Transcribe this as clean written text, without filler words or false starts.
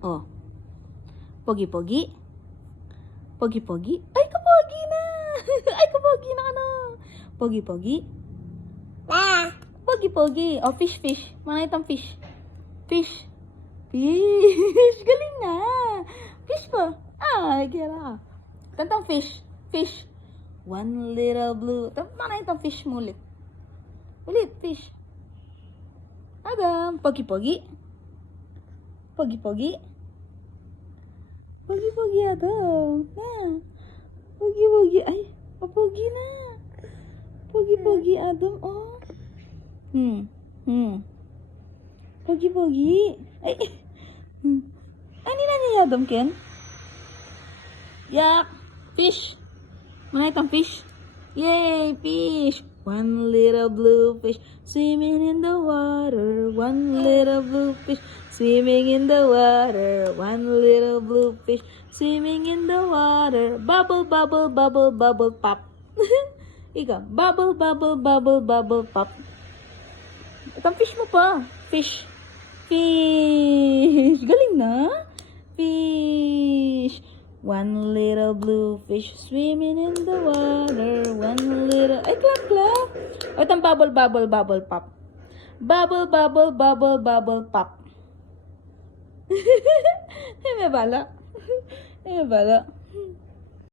Oh. Pogi-pogi. Pogi-pogi. Ay, kapogi na! Ay, kapogi na ka na! Pogi-pogi. Pogi-pogi. Oh, fish. Mana itong fish? Fish. Galing na! Fish pa. Ay, kira. Tantang fish. One little blue. Mana itong fish mo ulit? Ulit, fish. Adam. Pogi-pogi. Pogi-pogi. Pogi-pogi, Adam. Pogi-pogi. Ay, pogi na. Pogi-pogi, Adam. Oh. Pogi-pogi. Ay. Ano na niya, Adam, Ken? Yak. Fish. Mana itong fish? Yay, fish. One little blue fish swimming in the water. One little blue fish swimming in the water. One little blue fish swimming in the water. Bubble, bubble, bubble, bubble, pop. Ika, bubble, bubble, bubble, bubble, pop. Itong fish mo pa. Fish. Galing na. Fish. One little blue fish swimming in the water. One little... Ay, clap. O, itong bubble, bubble, bubble, pop. Bubble, bubble, bubble, bubble, pop. Ay, may bala.